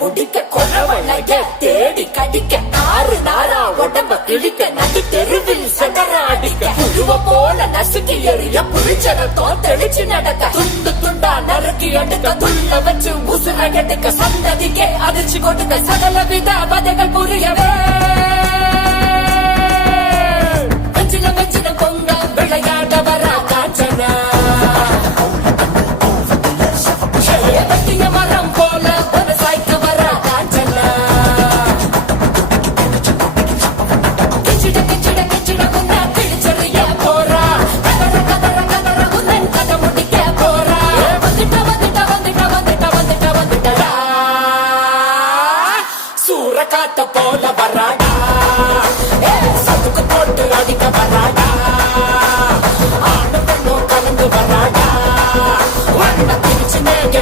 முடிக்க கொலவளைய தேடி கடிக்க 6 நாளா உடம்ப கிழிக்க நடு தெருவில் சடராடிக்க புழுவ போல நசுக்கி எறிய புளிச்சரத்தோ தெளிச்சு நடக்க துண்டு துண்டா நறுக்கி எடுக்க துள்ள வச்சு உசுர எடுக்க சந்ததிக்கே அதிர்ச்சி கொடுக்க சகல வித வதைகள் புரியவே வெஞ்சின பொங்க விளையாட வர காஞ்சனா வெட்டிய மரம் போல ஒரு சாய்க்க வர காஞ்சனா கிச்சிட உன்ன கிழிச்சறிய போறா கதற உன்னன் கதை முடிக்க போறா வந்துட்டா சூற காத்த போல வராடா சதுக்கு போட்டு அடிக்க வராடா ஆன பெண்ணும் கலந்து வராடா வண்ண பிரிச்சு மேக